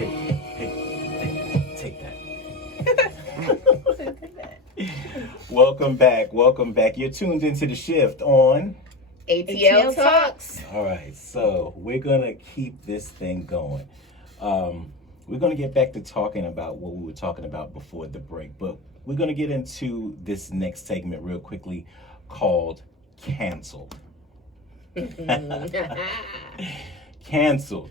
Hey, take that. Welcome back. Welcome back. You're tuned into The Shift on ATL Talks. All right, so we're going to keep this thing going. We're going to get back to talking about what we were talking about before the break, but we're going to get into this next segment real quickly called Canceled. Canceled.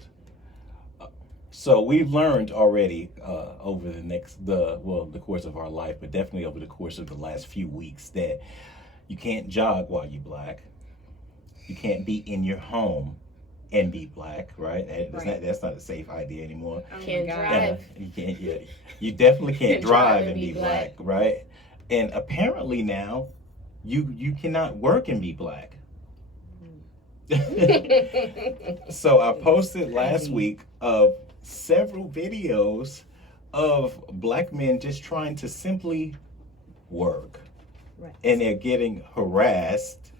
So we've learned already over the course of our life, but definitely over the course of the last few weeks, that you can't jog while you're black. You can't be in your home and be black, right? That's not a safe idea anymore. Can't drive. You can't. Yeah, you definitely can't drive and be black, right? And apparently now, you cannot work and be black. So I posted last week of several videos of black men just trying to simply work, right, and they're getting harassed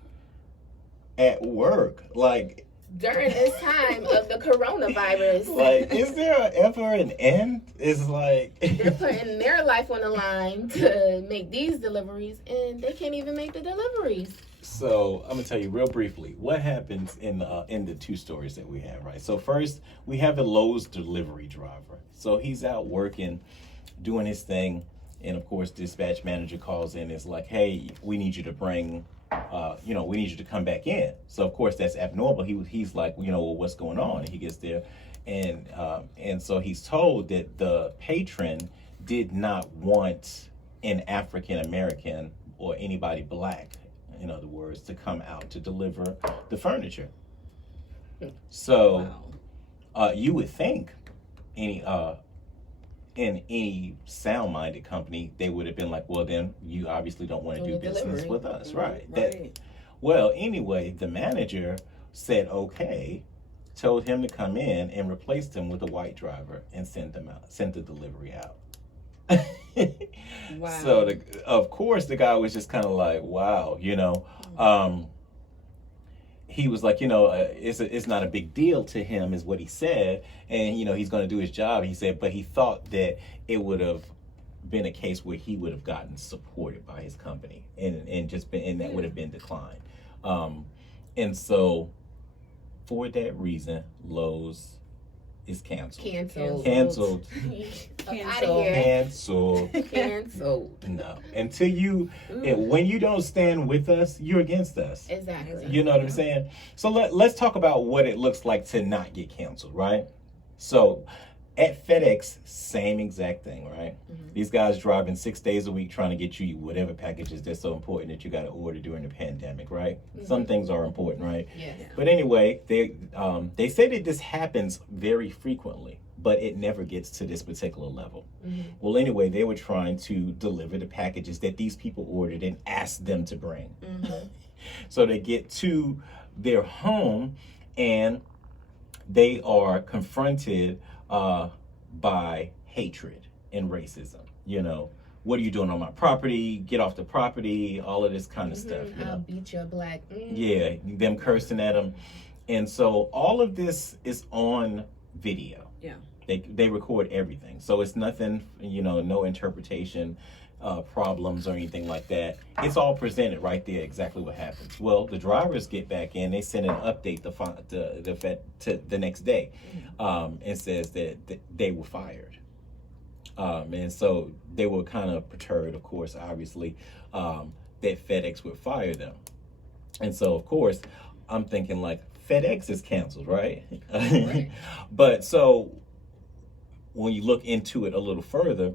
at work, like during this time of the coronavirus. Like, is there ever an end? It's like they're putting their life on the line to make these deliveries, and they can't even make the deliveries. So I'm gonna tell you real briefly what happens in the two stories that we have, right? So first, we have a Lowe's delivery driver. So he's out working, doing his thing, and of course, dispatch manager calls in. It's like, hey, we need you to bring, we need you to come back in. So of course, that's abnormal. He's like, well, what's going on? And he gets there, and so he's told that the patron did not want an African American or anybody black, in other words, to come out to deliver the furniture. So, wow. You would think in any sound-minded company, they would have been like, well, then you obviously don't want to do business with us, right? Well, anyway, the manager said okay, told him to come in and replaced him with a white driver and sent the delivery out. Wow. So of course the guy was just kind of like, wow, he was like, it's not a big deal to him, is what he said, and he's going to do his job. He said, but he thought that it would have been a case where he would have gotten supported by his company, and that would have been declined. And so for that reason, Lowe's is canceled. Canceled. No. Until when you don't stand with us, you're against us. Exactly. You know what I'm saying? So let's talk about what it looks like to not get canceled, right? So at FedEx, same exact thing, right? Mm-hmm. These guys driving 6 days a week trying to get you whatever packages that's so important that you got to order during the pandemic, right? Mm-hmm. Some things are important, right? Yeah. But anyway, they say that this happens very frequently, but it never gets to this particular level. Mm-hmm. Well, anyway, they were trying to deliver the packages that these people ordered and asked them to bring. Mm-hmm. So they get to their home and they are confronted by hatred and racism. What are you doing on my property? Get off the property, all of this kind of stuff. I'll beat your black. Mm-hmm. Yeah, them cursing at them. And so all of this is on video. Yeah. They record everything. So it's nothing, no interpretation problems or anything like that. It's all presented right there, exactly what happens. Well, the drivers get back in, they send an update to the next day, and says that they were fired. And so they were kind of perturbed, of course, obviously, that FedEx would fire them. And so, of course, I'm thinking like, FedEx is canceled, right? Right. But so when you look into it a little further,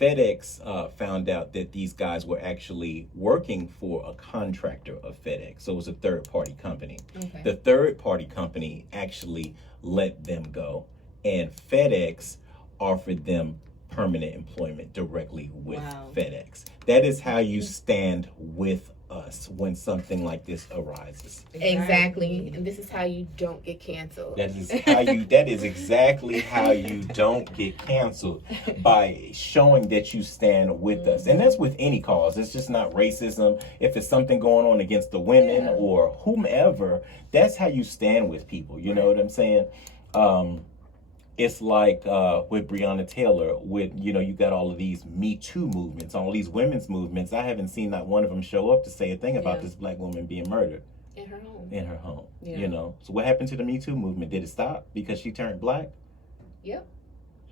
FedEx found out that these guys were actually working for a contractor of FedEx. So it was a third-party company. Okay. The third-party company actually let them go, and FedEx offered them permanent employment directly with FedEx. That is how you stand with us when something like this arises. Exactly. And this is how you don't get canceled. That is exactly how you don't get canceled, by showing that you stand with us. And that's with any cause. It's just not racism. If it's something going on against the women or whomever, that's how you stand with people. You know what I'm saying? it's like with Breonna Taylor, with you got all of these Me Too movements, all these women's movements. I haven't seen not one of them show up to say a thing about this black woman being murdered in her home. In her home, Yeah. So what happened to the Me Too movement? Did it stop because she turned black? Yep.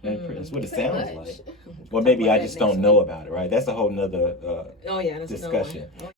That's what it sounds much. like. Or maybe I just don't know about it. Right? That's a whole nother that's discussion. another one.